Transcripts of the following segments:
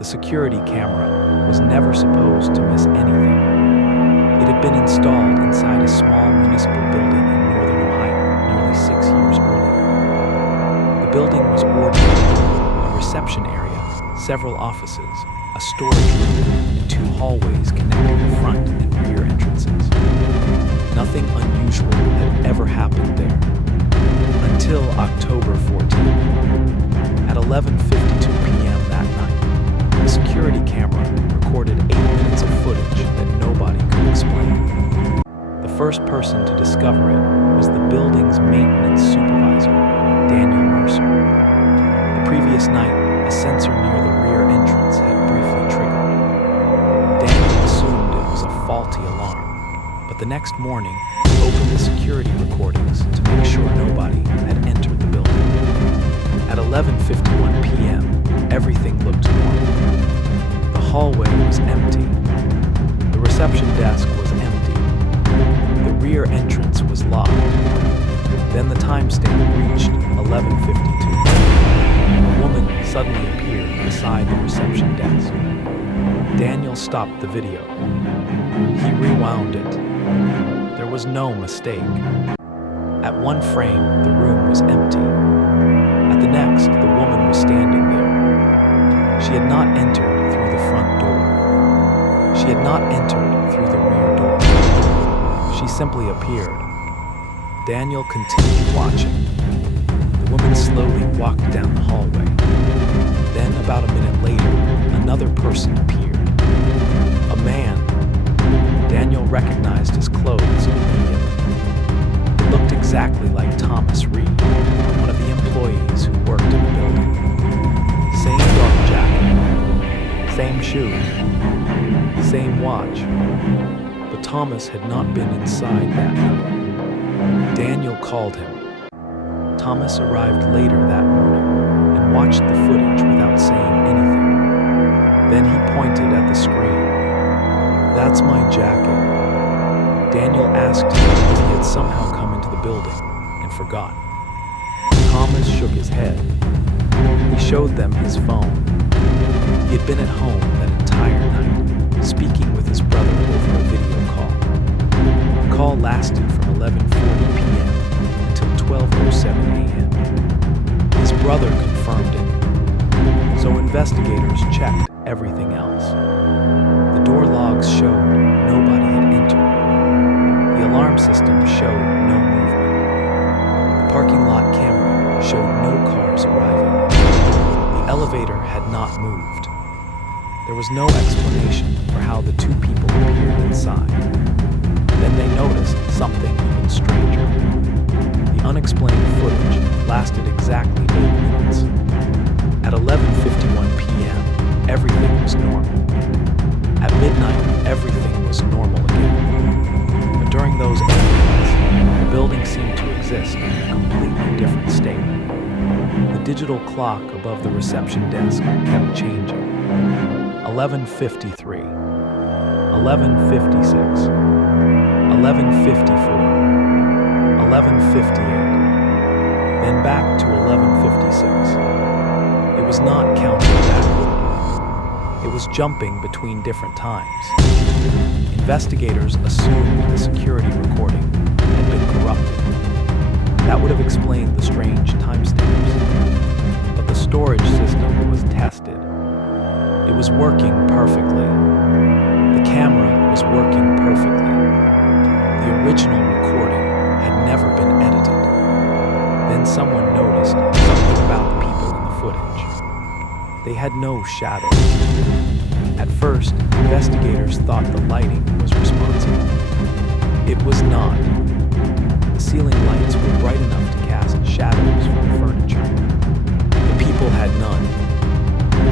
The security camera was never supposed to miss anything. It had been installed inside a small municipal building in northern Ohio nearly 6 years earlier. The building was ordinary: a reception area, several offices, a storage room, and 2 hallways connecting the front and rear entrances. Nothing unusual had ever happened there. Until October 14th. At 11:52 p.m. that night, the security camera recorded 8 minutes of footage that nobody could explain. The first person to discover it was the building's maintenance supervisor, Daniel Mercer. The previous night, a sensor near the rear entrance had briefly triggered. Daniel assumed it was a faulty alarm, but the next morning, he opened the security recordings to make sure nobody had entered the building. At 11:51 p.m., everything looked normal. The hallway was empty. The reception desk was empty. The rear entrance was locked. Then the timestamp reached 11:52. A woman suddenly appeared beside the reception desk. Daniel stopped the video. He rewound it. There was no mistake. At one frame, the room was empty. At the next, the woman was standing there. She had not entered through the front door. She had not entered through the rear door. She simply appeared. Daniel continued watching. The woman slowly walked down the hallway. Then, about a minute later, another person appeared. A man. Daniel recognized his clothes immediately. It looked exactly like Thomas Reed, one of the employees who worked in the building. Same dark jacket, same shoes, same watch. But Thomas had not been inside that night. Daniel called him. Thomas arrived later that morning and watched the footage without saying anything. Then he pointed at the screen. "That's my jacket." Daniel asked him if he had somehow come into the building and forgot. Thomas shook his head. He showed them his phone. He had been at home that entire night, speaking with his brother over a video call. The call lasted from 11:40 p.m. until 12:07 a.m. His brother confirmed it. So investigators checked everything else. The door logs showed nobody had entered. The alarm system showed no movement. The parking lot camera showed no cars arriving. The elevator had not moved. There was no explanation for how the 2 people appeared inside. Then they noticed something even stranger. The unexplained footage lasted exactly 8 minutes. At 11:51 p.m., everything was normal. At midnight, everything was normal again. But during those 8 minutes, the building seemed to exist in a completely different state. The digital clock above the reception desk kept changing. 11:53, 11:56, 11:54, 11:58, then back to 11:56. It was not counting backward. It was jumping between different times. Investigators assumed the security recording had been corrupted. That would have explained the strange timestamps. But the storage system was tested. It was working perfectly. The camera was working perfectly. The original recording had never been edited. Then someone noticed something about the people in the footage. They had no shadows. At first, investigators thought the lighting was responsible. It was not. The ceiling lights were bright enough to cast shadows from the furniture. The people had none.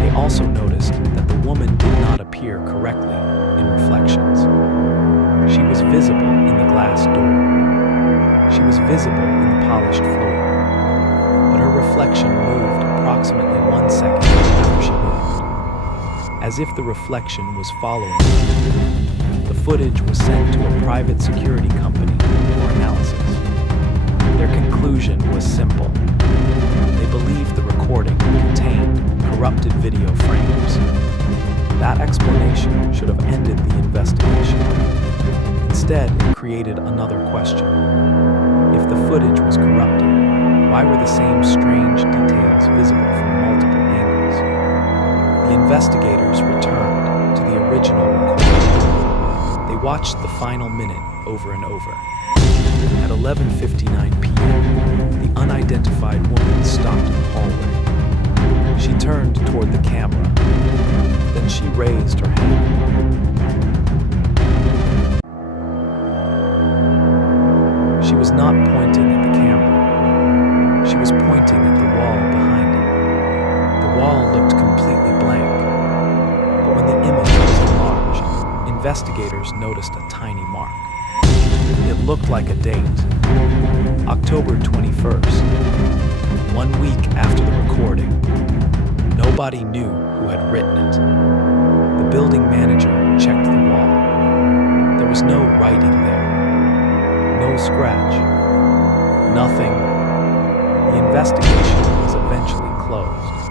They also noticed that the woman did not appear correctly in reflections. She was visible in the glass door. She was visible in the polished floor. But her reflection moved approximately 1 second after she moved, as if the reflection was following her. The footage was sent to a private security company for analysis. Their conclusion was simple. They believed the recording contained corrupted video frames. That explanation should have ended the investigation. Instead, it created another question. If the footage was corrupted, why were the same strange details visible from multiple angles? The investigators returned to the original recording. They watched the final minute over and over. At 11:59 p.m., the unidentified woman stopped in the hallway. She turned toward the camera. Then she raised her hand. She was not pointing at the camera. She was pointing at the wall behind it. The wall looked completely blank. But when the image was enlarged, investigators noticed a tiny mark. It looked like a date. October 21st. 1 week after the recording. Nobody knew who had written it. The building manager checked the wall. There was no writing there. No scratch. Nothing. The investigation was eventually closed.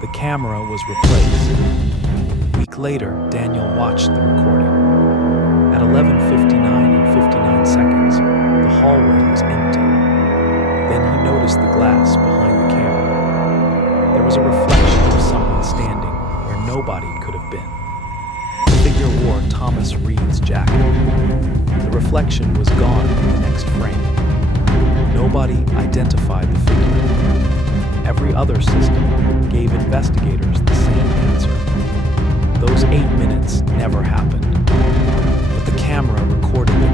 The camera was replaced. A week later, Daniel watched the recording. At 11:59 and 59 seconds, the hallway was empty. Then he noticed the glass behind the camera. There was a reflection of someone standing where nobody could have been. The figure wore Thomas Reed's jacket. The reflection was gone in the next frame. Nobody identified the figure. Every other system gave investigators the same answer. Those 8 minutes never happened. But the camera recorded the